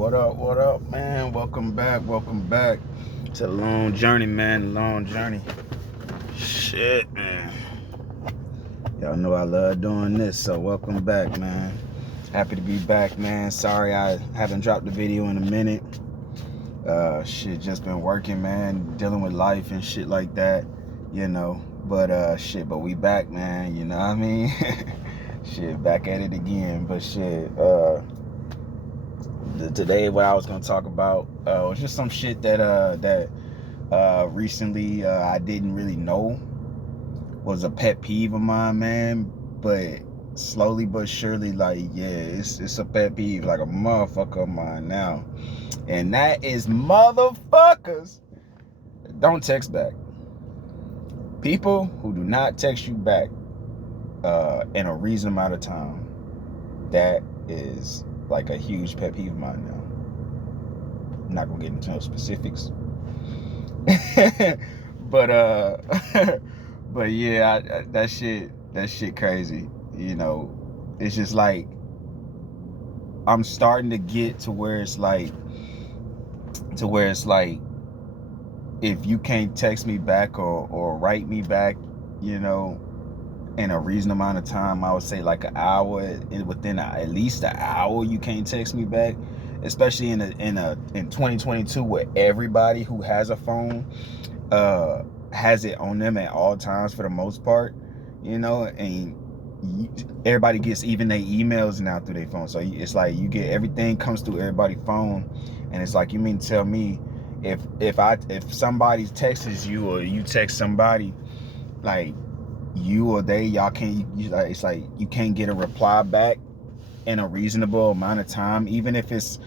What up, man? Welcome back. It's a long journey, man. Long journey. Shit, man. Y'all know I love doing this, so welcome back, man. Happy to be back, man. Sorry I haven't dropped the video in a minute. Shit, just been working, man. Dealing with life and shit like that, you know. But but we back, man. You know what I mean? Shit, back at it again. But shit, today what I was gonna talk about was just some shit that recently I didn't really know was a pet peeve of mine, man. But slowly but surely, like, yeah, it's a pet peeve, like a motherfucker of mine now. And that is motherfuckers don't text back. People who do not text you back in a reasonable amount of time. That is like a huge pet peeve of mine now. I'm not gonna get into no specifics. but but yeah, that shit crazy. You know, it's just like I'm starting to get to where it's like if you can't text me back or write me back, you know, in a reasonable amount of time, I would say like an hour, within at least an hour, you can't text me back. Especially in 2022, where everybody who has a phone has it on them at all times for the most part, you know, and everybody gets even their emails now through their phone. So it's like you get everything comes through everybody's phone, and it's like, you mean to tell me if somebody texts you or you text somebody, like, you or y'all can't, it's like you can't get a reply back in a reasonable amount of time, even if it's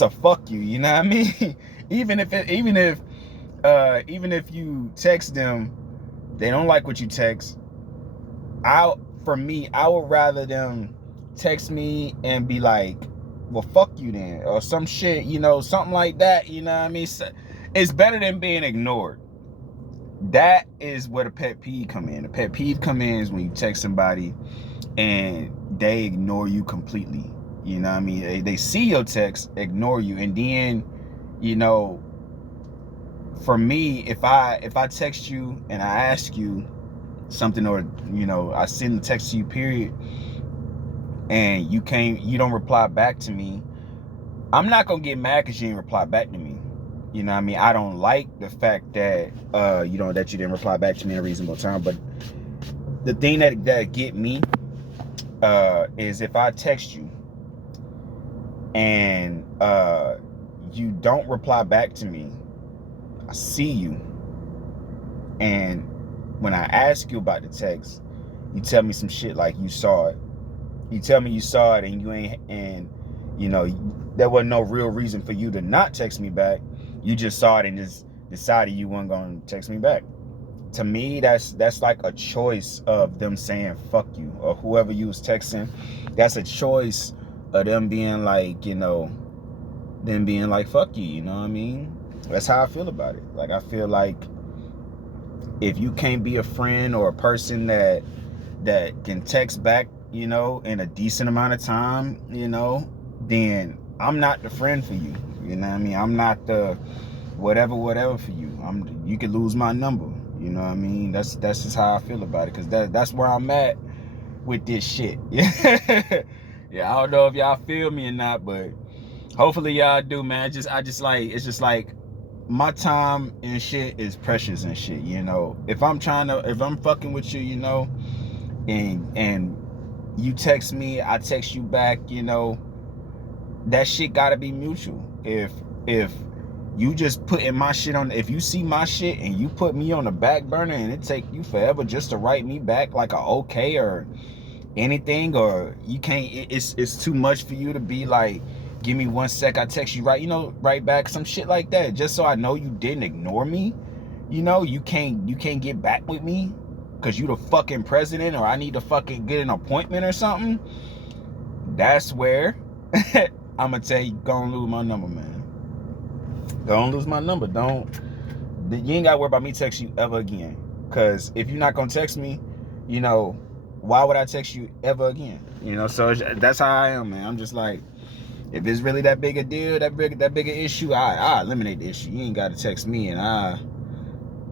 a fuck you, you know what I mean? even if you text them, they don't like what you text. For me, I would rather them text me and be like, well, fuck you then, or some shit, you know, something like that, you know what I mean? It's better than being ignored. That is where the pet peeve come in. The pet peeve come in is when you text somebody and they ignore you completely. You know what I mean? They see your text, ignore you, and then, you know, for me, if I text you and I ask you something, or, you know, I send the text to you, period, and you don't reply back to me, I'm not gonna get mad because you didn't reply back to me. You know what I mean? I don't like the fact that you know, that you didn't reply back to me in a reasonable time. But the thing that get me is if I text you and you don't reply back to me, I see you, and when I ask you about the text, you tell me some shit like you saw it. You tell me you saw it, and you ain't, and you know, there wasn't no real reason for you to not text me back. You just saw it and just decided you weren't gonna text me back. To me, that's like a choice of them saying fuck you, or whoever you was texting. That's a choice of them being like, you know, them being like fuck you, you know what I mean? That's how I feel about it. Like, I feel like if you can't be a friend or a person that can text back, you know, in a decent amount of time, you know, then I'm not the friend for you. You know what I mean? I'm not the whatever for you. You could lose my number. You know what I mean? That's just how I feel about it, because that's where I'm at with this shit. Yeah. Yeah, I don't know if y'all feel me or not, but hopefully y'all do, man. It's just like my time and shit is precious and shit, you know. If I'm fucking with you, you know, and you text me, I text you back, you know, that shit gotta be mutual. If you just putting my shit on, if you see my shit and you put me on the back burner and it take you forever just to write me back like a okay or anything, or you can't, it's too much for you to be like, give me 1 sec, I text you right back, some shit like that, just so I know you didn't ignore me. You know, you can't get back with me because you the fucking president, or I need to fucking get an appointment or something. That's where I'm gonna tell you, gonna lose my number, man. Don't lose my number. You ain't gotta worry about me texting you ever again. Because if you're not gonna text me, you know, why would I text you ever again? You know, so that's how I am, man. I'm just like, If it's really that big a deal, that big an issue, I eliminate the issue. You ain't gotta text me, and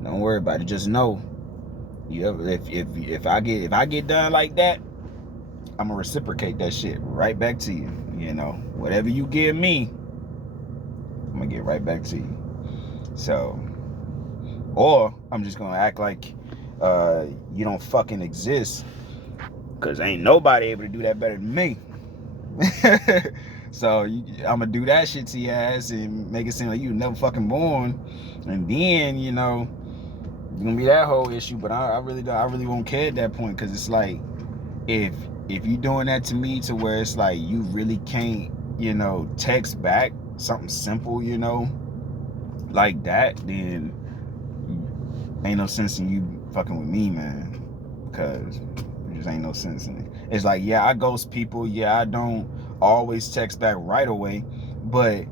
don't worry about it. Just know, if I get done like that, I'm gonna reciprocate that shit right back to you. You know, whatever you give me, I'm gonna get right back to you. So, or I'm just gonna act like you don't fucking exist, cause ain't nobody able to do that better than me. So I'm gonna do that shit to your ass and make it seem like you never fucking born, and then it's gonna be that whole issue. But I really won't care at that point, because it's like, if you doing that to me to where it's like you really can't text back something simple like that, then ain't no sense in you fucking with me, man, because there just ain't no sense in it. It's like, yeah, I ghost people, yeah, I don't always text back right away, but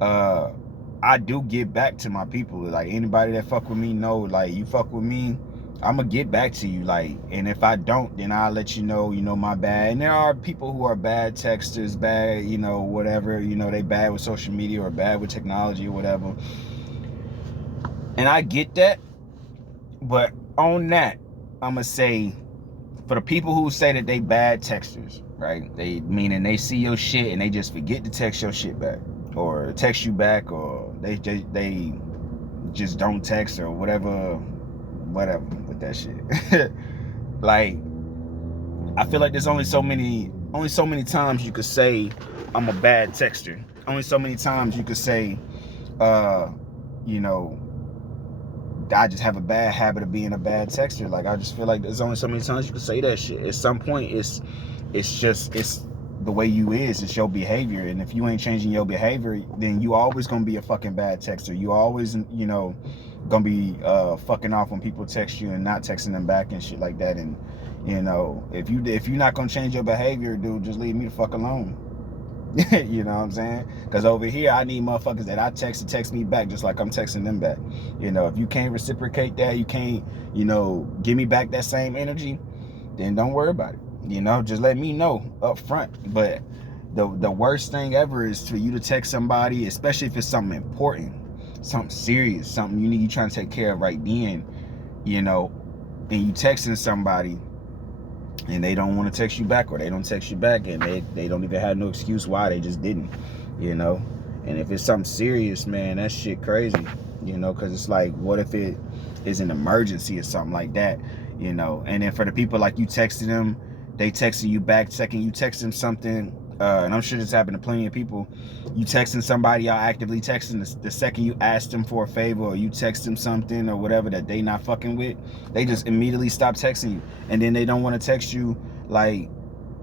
I do get back to my people. Like, anybody that fuck with me know, like, you fuck with me, I'm gonna get back to you. Like, and if I don't, then I'll let you know, my bad. And there are people who are bad texters, bad, whatever, they bad with social media or bad with technology or whatever. And I get that. But on that, I'm gonna say, for the people who say that they bad texters, right? Meaning they see your shit and they just forget to text your shit back, or text you back, or they just don't text, or whatever with that shit. Like, I feel like there's only so many times you could say I'm a bad texter. Only so many times you could say, I just have a bad habit of being a bad texter. Like, I just feel like there's only so many times you can say that shit. At some point, it's the way you is. It's your behavior. And if you ain't changing your behavior, then you always gonna be a fucking bad texter. You always, gonna be fucking off when people text you and not texting them back and shit like that. And, if you're not gonna change your behavior, dude, just leave me the fuck alone. You know what I'm saying? Because over here, I need motherfuckers that I text to text me back just like I'm texting them back. If you can't reciprocate that, you can't, give me back that same energy, then don't worry about it. Just let me know up front. But the worst thing ever is for you to text somebody, especially if it's something important, something serious, something you trying to take care of right then, and you texting somebody, and they don't want to text you back, or they don't text you back, and they don't even have no excuse why, they just didn't, and if it's something serious, man, that shit crazy, because it's like, what if it is an emergency or something like that, and then for the people, like, you texted them, they texting you back, second you text them something, and I'm sure this happened to plenty of people, you texting somebody, y'all actively texting, the second you ask them for a favor, or you text them something or whatever that they not fucking with, they just immediately stop texting you, and then they don't want to text you, like,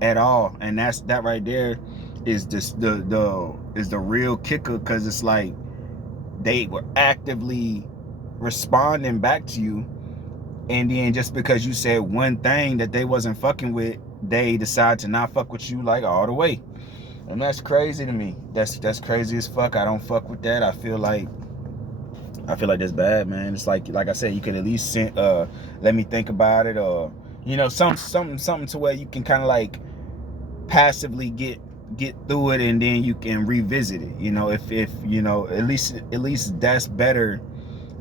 at all. And that right there is just the real kicker, because it's like they were actively responding back to you, and then just because you said one thing that they wasn't fucking with, they decide to not fuck with you, like, all the way. And that's crazy to me. That's crazy as fuck. I don't fuck with that. I feel like that's bad, man. It's like I said, you could at least let me think about it, or something to where you can kind of like passively get through it, and then you can revisit it. If at least that's better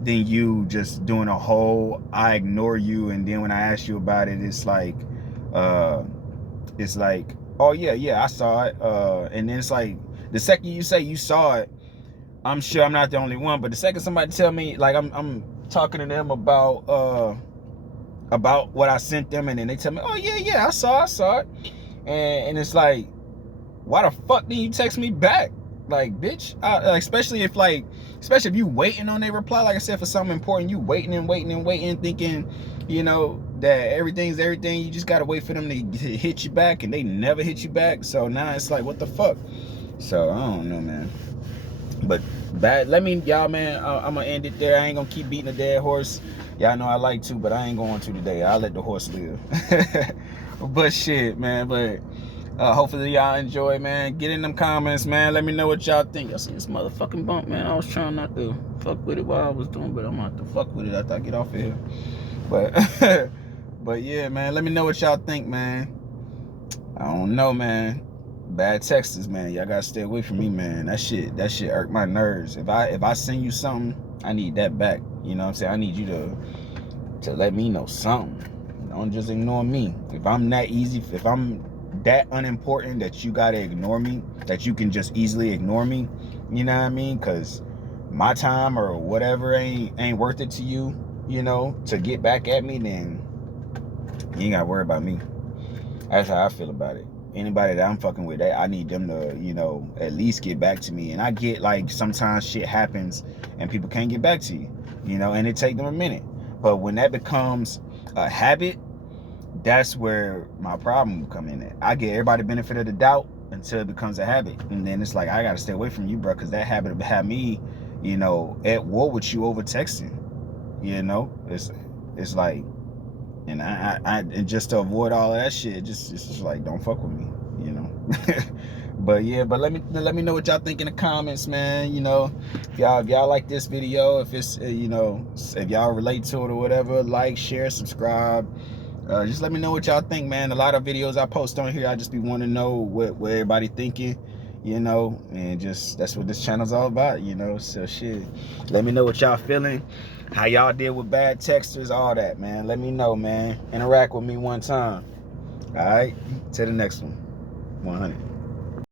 than you just doing a whole I ignore you, and then when I ask you about it, it's like oh yeah, I saw it, and then it's like, the second you say you saw it, I'm sure I'm not the only one, but the second somebody tell me, like, I'm talking to them about what I sent them, and then they tell me, oh yeah, I saw it, and it's like, why the fuck didn't you text me back? Like, bitch, especially if you waiting on their reply, like I said, for something important, you waiting, thinking, that everything's everything, you just gotta wait for them to hit you back, and they never hit you back. So now it's like, what the fuck? So I don't know, man. But y'all, man, I'm gonna end it there. I ain't gonna keep beating a dead horse. Y'all know I like to, but I ain't going to today. I'll let the horse live. But shit, man, hopefully y'all enjoy, man. Get in them comments, man. Let me know what y'all think. Y'all seen this motherfucking bump, man. I was trying not to fuck with it while I was doing, but I'm gonna have to fuck with it after I get off of here. But yeah, man, let me know what y'all think, man. I don't know, man. Bad texts, man. Y'all gotta stay away from me, man. That shit irk my nerves. If I send you something, I need that back. You know what I'm saying? I need you to let me know something. Don't just ignore me. If I'm that easy, if I'm that unimportant that you gotta ignore me, that you can just easily ignore me, you know what I mean? Cause my time or whatever ain't worth it to you, you know, to get back at me, then you ain't gotta worry about me. That's how I feel about it. Anybody that I'm fucking with, I need them to, you know, at least get back to me. And I get like sometimes shit happens and people can't get back to you, you know, and it take them a minute. But when that becomes a habit, that's where my problem will come in at. I get everybody the benefit of the doubt until it becomes a habit. And then it's like, I gotta stay away from you, bro, because that habit will have me, you know, at war with you over texting. You know? It's like, and and just to avoid all of that shit, it's just like, don't fuck with me, you know. But yeah, but let me know what y'all think in the comments, man. You know, if y'all like this video, if it's you know, if y'all relate to it or whatever, like, share, subscribe. Just let me know what y'all think, man. A lot of videos I post on here, I just be wanting to know what everybody thinking, you know, and just that's what this channel's all about, you know. So shit, let me know what y'all feeling, how y'all deal with bad texters, all that, man. Let me know, man. Interact with me one time. All right, to the next one. 100.